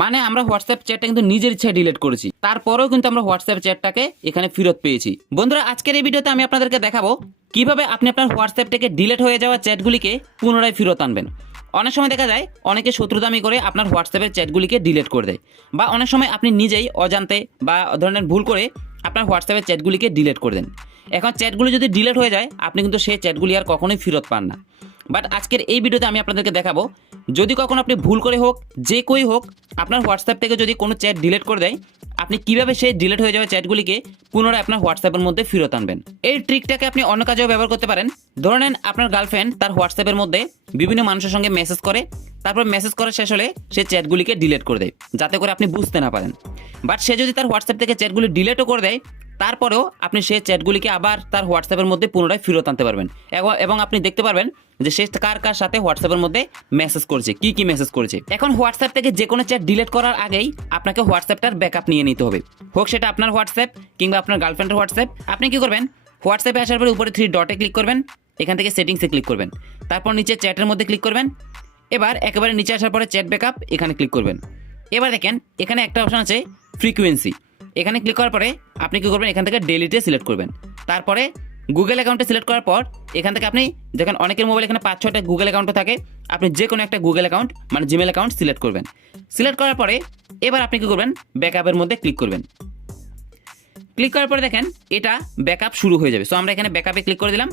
মানে আমরা হোয়াটসঅ্যাপ চ্যাটটা কিন্তু নিজের ইচ্ছায় ডিলিট করেছি। তারপরেও কিন্তু আমরা হোয়াটসঅ্যাপ চ্যাটটাকে এখানে ফেরত পেয়েছি। বন্ধুরা, আজকের এই ভিডিওতে আমি আপনাদেরকে দেখাবো কীভাবে আপনি আপনার হোয়াটসঅ্যাপ থেকে ডিলিট হয়ে যাওয়া চ্যাটগুলিকে পুনরায় ফেরত আনবেন। অনেক সময় দেখা যায়, অনেকে শত্রুতামি করে আপনার হোয়াটসঅ্যাপের চ্যাটগুলিকে ডিলিট করে দেয় বা অনেক সময় আপনি নিজেই অজান্তে বা ধরনের ভুল করে আপনার হোয়াটসঅ্যাপের চ্যাটগুলিকে ডিলিট করে দেন। এখন চ্যাটগুলি যদি ডিলিট হয়ে যায়, আপনি কিন্তু সেই চ্যাটগুলি আর কখনোই ফেরত পান না। বাট আজকের এই ভিডিওতে আমি আপনাদেরকে দেখাবো যদি কখনো আপনি ভুল করে হোক, যে কই হোক, আপনার হোয়াটসঅ্যাপ থেকে যদি কোনো চ্যাট ডিলিট করে দেয়, আপনি কীভাবে সেই ডিলিট হয়ে যাওয়া চ্যাটগুলিকে পুনরায় আপনার হোয়াটসঅ্যাপের মধ্যে ফেরত আনবেন? এই ট্রিকটাকে আপনি অন্য কাজেও ব্যবহার করতে পারেন। ধরে নেন আপনার গার্লফ্রেন্ড তার হোয়াটসঅ্যাপের মধ্যে বিভিন্ন মানুষের সঙ্গে মেসেজ করে, তারপর মেসেজ করা শেষ হলে সে চ্যাটগুলিকে ডিলিট করে দেয়, যাতে করে আপনি বুঝতে না পারেন। বাট সে যদি তার হোয়াটসঅ্যাপ থেকে চ্যাটগুলি ডিলিটও করে দেয় তারপরেও আপনি সেই চ্যাটগুলিকে আবার তার হোয়াটসঅ্যাপের মধ্যে পুনরায় ফেরত আনতে পারবেন। এবং- আপনি দেখতে পারবেন যে সে কার কার সাথে হোয়াটসঅ্যাপের মধ্যে মেসেজ করেছে, কি কি মেসেজ করেছে। এখন হোয়াটসঅ্যাপ থেকে যে কোনো চ্যাট ডিলিট করার আগেই আপনাকে হোয়াটসঅ্যাপটার ব্যাকআপ নিয়ে নিতে হবে। হোক সেটা আপনার হোয়াটসঅ্যাপ কিংবা আপনার গার্লফ্রেন্ডের হোয়াটসঅ্যাপ আপনি কি করবেন? হোয়াটসঅ্যাপে আসার পরে উপরে থ্রি ডটে ক্লিক করবেন, এখান থেকে সেটিংসে ক্লিক করবেন। তারপর নিচে চ্যাটের মধ্যে ক্লিক করবেন। এবার একেবারে নিচে আসার পরে চ্যাট ব্যাকআপ এখানে ক্লিক করবেন। এবার দেখেন, এখানে একটা অপশন আছে ফ্রিকোয়েন্সি এখানে ক্লিক করার পরে আপনি কি করবেন? এখান থেকে ডেলিটে সিলেক্ট করবেন। তারপরে গুগল অ্যাকাউন্টে সিলেক্ট করার পর এখান থেকে আপনি দেখেন অনেকের মোবাইল এখানে পাঁচ ছটা গুগল অ্যাকাউন্টও থাকে, আপনি যে কোনো একটা গুগল অ্যাকাউন্ট মানে জিমেল অ্যাকাউন্ট সিলেক্ট করবেন। সিলেক্ট করার পরে এবার আপনি কি করবেন? ব্যাকআপের মধ্যে ক্লিক করবেন। ক্লিক করার পরে দেখেন এটা ব্যাকআপ শুরু হয়ে যাবে। সো আমরা এখানে ব্যাকআপে ক্লিক করে দিলাম।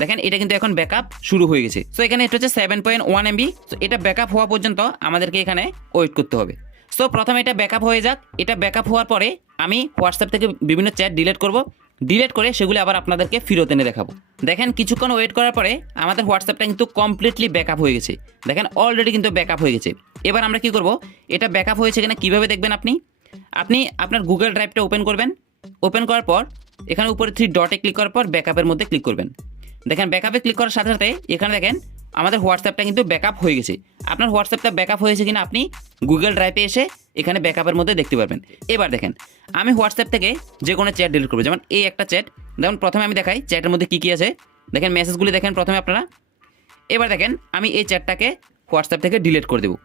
দেখেন এটা কিন্তু এখন ব্যাকআপ শুরু হয়ে গেছে। সো এখানে এটা হচ্ছে seven point one MB so এটা ব্যাকআপ হওয়া পর্যন্ত আমাদেরকে এখানে ওয়েট করতে হবে। সো প্রথমে এটা ব্যাকআপ হয়ে যাক। এটা ব্যাকআপ হওয়ার পরে আমি হোয়াটসঅ্যাপ থেকে বিভিন্ন চ্যাট ডিলিট করব। ডিলিট করে সেগুলি আবার আপনাদেরকে ফেরত এনে দেখাবো। দেখেন, কিছুক্ষণ ওয়েট করার পরে আমাদের হোয়াটসঅ্যাপটা কিন্তু কমপ্লিটলি ব্যাকআপ হয়ে গেছে। দেখেন অলরেডি কিন্তু ব্যাকআপ হয়ে গেছে। এবার আমরা কি করব? এটা ব্যাকআপ হয়েছে কিনা কীভাবে দেখবেন আপনি? আপনি আপনার গুগল ড্রাইভটা ওপেন করবেন। ওপেন করার পর এখানে উপরে থ্রি ডটে ক্লিক করার পর ব্যাকআপের মধ্যে ক্লিক করবেন। দেখেন ব্যাকআপে ক্লিক করার সাথে সাথে এখানে দেখেন আমাদের হোয়াটসঅ্যাপটা কিন্তু ব্যাকআপ হয়ে গেছে। আপনার হোয়াটসঅ্যাপটা ব্যাকআপ হয়েছে কিনা আপনি গুগল ড্রাইভে এসে এখানে ব্যাকআপের মধ্যে দেখতে পারবেন। এবার দেখেন, আমি হোয়াটসঅ্যাপ থেকে যে কোনো চ্যাট ডিলিট করব। যেমন এই একটা চ্যাট যেমন প্রথমে আমি দেখাই চ্যাটের মধ্যে কী কী আছে। দেখেন, মেসেজগুলি দেখেন প্রথমে আপনারা। এবার দেখেন, আমি এই চ্যাটটাকে হোয়াটসঅ্যাপ থেকে ডিলিট করে দেবো।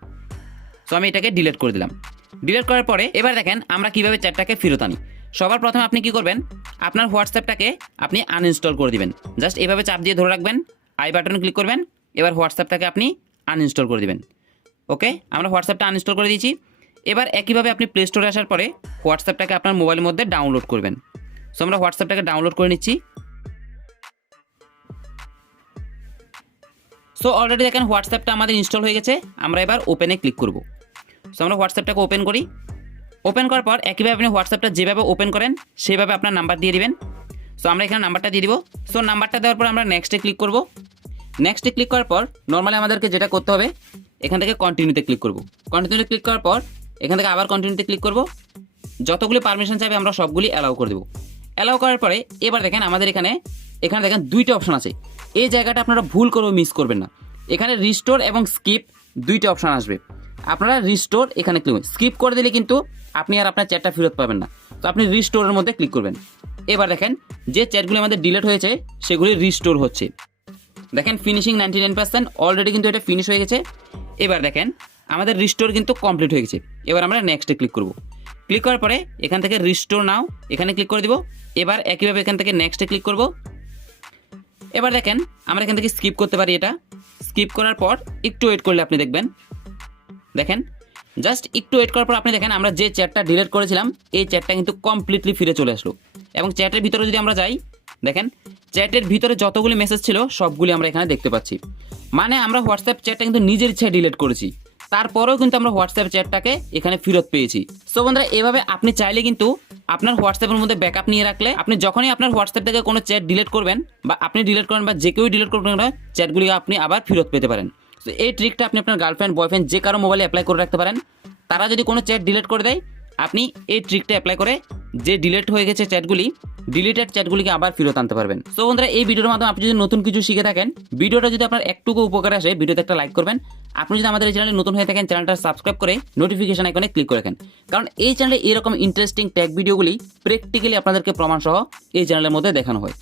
সো আমি এটাকে ডিলিট করে দিলাম। ডিলিট করার পরে এবার দেখেন, আমরা কীভাবে চ্যাটটাকে ফেরত আনি। সবার প্রথমে আপনি কি করবেন, আপনার হোয়াটসঅ্যাপটাকে আপনি আনইনস্টল করে দিবেন। জাস্ট এভাবে চাপ দিয়ে ধরে রাখবেন, আই বাটনে ক্লিক করবেন এবার হোয়াটসঅ্যাপটাকে আপনি আনইনস্টল করে দেবেন। ওকে আমরা হোয়াটসঅ্যাপটা আনইনস্টল করে দিয়েছি। এবার একইভাবে আপনি প্লে স্টোরে আসার পরে হোয়াটসঅ্যাপটাকে আপনার মোবাইলের মধ্যে ডাউনলোড করবেন। সো আমরা হোয়াটসঅ্যাপটাকে ডাউনলোড করে নিচ্ছি। সো অলরেডি দেখেন হোয়াটসঅ্যাপটা আমাদের ইনস্টল হয়ে গেছে। আমরা এবার ওপেনে ক্লিক করব। সো আমরা হোয়াটসঅ্যাপটাকে ওপেন করি। ওপেন করার পর একইভাবে আপনি হোয়াটসঅ্যাপটা যেভাবে ওপেন করেন, সেভাবে আপনার নাম্বার দিয়ে দিবেন। সো আমরা এখানে নাম্বারটা দিয়ে দিব। সো নাম্বারটা দেওয়ার পর আমরা নেক্সটে ক্লিক করব। নেক্সটে ক্লিক করার পর নর্মালি আমাদেরকে যেটা করতে হবে, এখান থেকে কন্টিনিউতে ক্লিক করব। কন্টিনিউতে ক্লিক করার পর, এখান থেকে আবার কন্টিনিউতে ক্লিক করব। যতগুলি পারমিশন চাইবে, আমরা সবগুলি অ্যালাউ করে দেবো। অ্যালাউ করার পরে, এবার দেখেন আমাদের এখানে এখানে দেখেন দুইটা অপশন আছে। এই জায়গাটা আপনারা ভুল করেও মিস করবেন না। এখানে রিস্টোর এবং স্কিপ দুইটা অপশন আসবে। আপনারা রিস্টোর এখানে ক্লিক স্কিপ করে দিলে কিন্তু আপনি আর আপনার চ্যাটটা ফেরত পাবেন না। তো আপনি রিস্টোরের মধ্যে ক্লিক করবেন। এবার দেখেন, যে চ্যাটগুলি আমাদের ডিলিট হয়েছে, সেগুলি রিস্টোর হচ্ছে। দেখেন finishing ninety nine percent already কিন্তু এটা ফিনিশ হয়ে গেছে। এবার দেখেন, আমাদের রিস্টোর কিন্তু কমপ্লিট হয়ে গেছে। এবার আমরা নেক্সটে ক্লিক করব। ক্লিক করার পরে এখান থেকে রিস্টোর নাও, এখানে ক্লিক করে দিব। এবার একইভাবে এখান থেকে নেক্সটে ক্লিক করব। এবার দেখেন, আমরা এখান থেকে স্কিপ করতে পারি এটা। স্কিপ করার পর একটু ওয়েট করলে আপনি দেখবেন। দেখেন জাস্ট একটু ওয়েট করার পর আপনি দেখেন, আমরা যে চ্যাটটা ডিলিট করেছিলাম, এই চ্যাটটা কিন্তু কমপ্লিটলি ফিরে চলে আসলো। এবং চ্যাটের ভিতরে যদি আমরা যাই, দেখেন চ্যাটের ভিতরে যতগুলি মেসেজ ছিল, সবগুলি আমরা এখানে দেখতে পাচ্ছি। মানে আমরা হোয়াটসঅ্যাপ চ্যাটটা কিন্তু নিজের ইচ্ছায় ডিলিট করেছি। তারপরেও কিন্তু আমরা হোয়াটসঅ্যাপ চ্যাটটাকে এখানে ফেরত পেয়েছি। সো বন্ধুরা, এভাবে আপনি চাইলে কিন্তু আপনার হোয়াটসঅ্যাপের মধ্যে ব্যাকআপ নিয়ে রাখলে আপনি যখনই আপনার হোয়াটসঅ্যাপ থেকে কোনো চ্যাট ডিলিট করবেন বা আপনি ডিলিট করবেন বা যে কেউ ডিলিট করবেন না চ্যাটগুলি আপনি আবার ফেরত পেতে পারেন। তো এই ট্রিকটা আপনি আপনার গার্লফ্রেন্ড বয়ফ্রেন্ড যে কারও মোবাইলে অ্যাপ্লাই করে রাখতে পারেন। তারা যদি কোনো চ্যাট ডিলিট করে দেয়, আপনি এই ট্রিকটা অ্যাপ্লাই করে যে ডিলিট হয়ে গেছে চ্যাটগুলি ডিলিটেড চ্যাটগুলিকে আবার ফেরত আনতে পারবেন। সো বন্ধুরা, এই ভিডিওর মাধ্যমে আপনি যদি নতুন কিছু শিখে থাকেন, ভিডিওটা যদি আপনার একটুকু উপকার আসে, ভিডিওতে একটা লাইক করবেন। আপনি যদি আমাদের এই চ্যানেলে নতুন হয়ে থাকেন, চ্যানেলটা সাবস্ক্রাইব করে নোটিফিকেশন আইকনে ক্লিক করে রাখেন। কারণ এই চ্যানেলে এরকম ইন্টারেস্টিং ট্যাগ ভিডিওগুলি প্র্যাকটিক্যালি আপনাদেরকে প্রমাণ সহ এই চ্যানেলের মধ্যে দেখানো হয়।